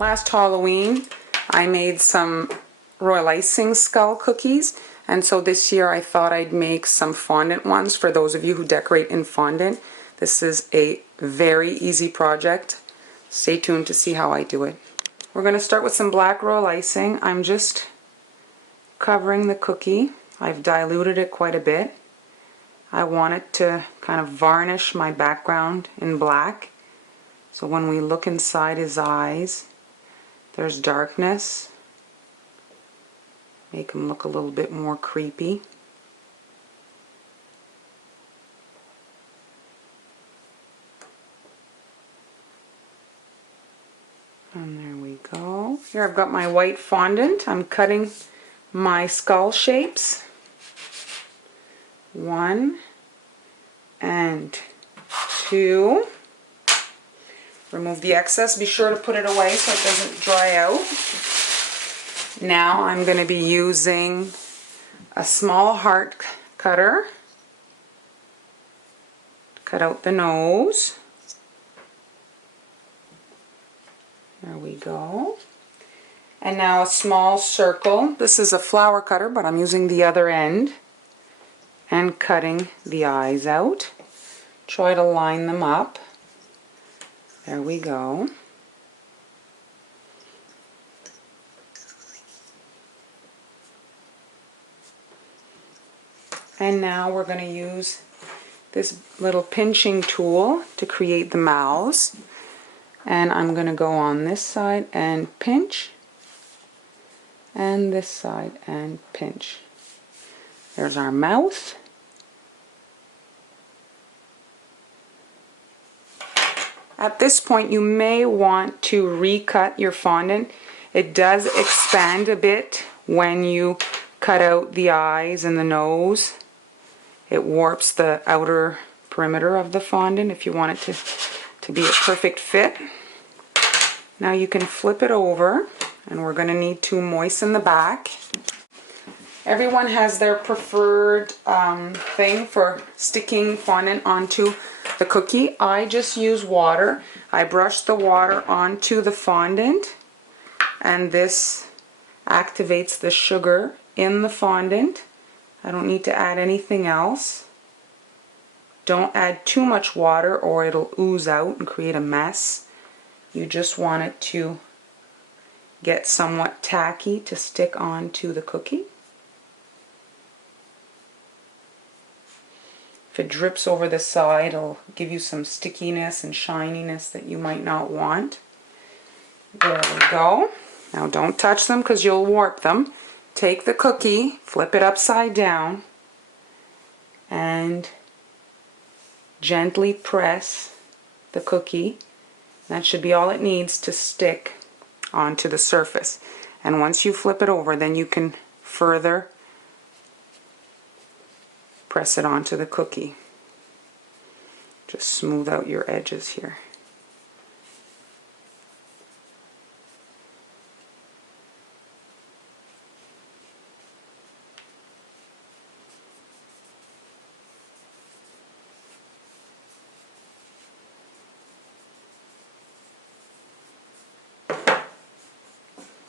Last Halloween I made some royal icing skull cookies, and so this year I thought I'd make some fondant ones for those of you who decorate in fondant. This is a very easy project. Stay tuned to see how I do it. We're going to start with some black royal icing. I'm just covering the cookie. I've diluted it quite a bit. I want it to kind of varnish my background in black, so when we look inside his eyes there's darkness. Make him look a little bit more creepy. And there we go. Here I've got my white fondant. I'm cutting my skull shapes. 1 and 2. Remove the excess. Be sure to put it away so it doesn't dry out. Now I'm going to be using a small heart cutter to cut out the nose. There we go. And now a small circle. This is a flower cutter, but I'm using the other end and cutting the eyes out. Try to line them up. There we go. And now we're going to use this little pinching tool to create the mouths. And I'm going to go on this side and pinch, and this side and pinch. There's our mouth. At this point you may want to recut your fondant. It does expand a bit when you cut out the eyes and the nose. It warps the outer perimeter of the fondant if you want it to be a perfect fit. Now you can flip it over, and we're going to need to moisten the back. Everyone has their preferred thing for sticking fondant onto the cookie. I just use water. I brush the water onto the fondant, and this activates the sugar in the fondant. I don't need to add anything else. Don't add too much water or it'll ooze out and create a mess. You just want it to get somewhat tacky to stick onto the cookie. If it drips over the side, it'll give you some stickiness and shininess that you might not want. There we go. Now don't touch them because you'll warp them. Take the cookie, flip it upside down, and gently press the cookie. That should be all it needs to stick onto the surface. And once you flip it over, then you can further press it onto the cookie. Just smooth out your edges here.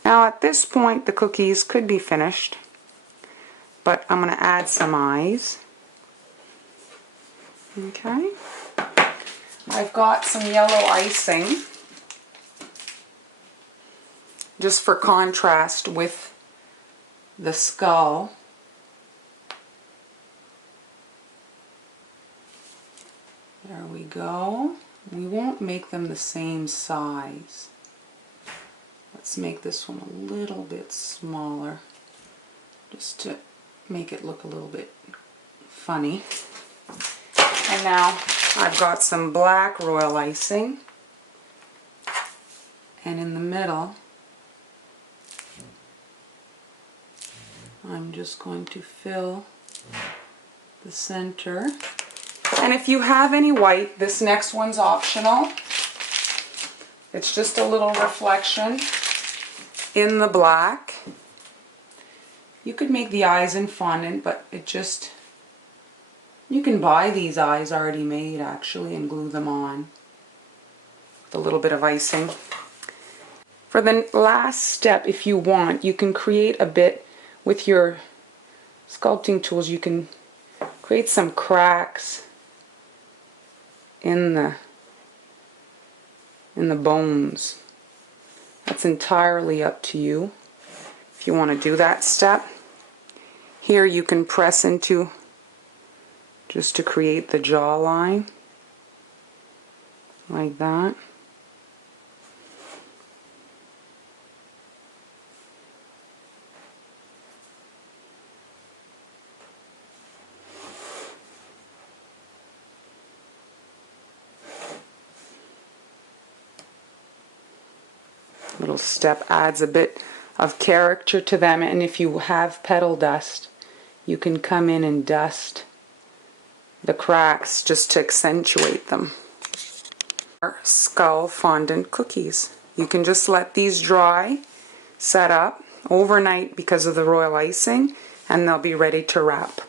Now at this point the cookies could be finished, but I'm going to add some eyes. Okay. I've got some yellow icing just for contrast with the skull. There we go. We won't make them the same size. Let's make this one a little bit smaller, just to make it look a little bit funny. And now I've got some black royal icing, and in the middle I'm just going to fill the center. And if you have any white, this next one's optional. It's just a little reflection in the black. You could make the eyes in fondant, but you can buy these eyes already made actually and glue them on with a little bit of icing. For the last step, if you want, you can create a bit with your sculpting tools. You can create some cracks in the bones. That's entirely up to you if you want to do that step. Here you can press into just to create the jawline like that. Little step adds a bit of character to them, and if you have petal dust, you can come in and dust the cracks just to accentuate them. Skull fondant cookies. You can just let these dry, set up overnight because of the royal icing, and they'll be ready to wrap.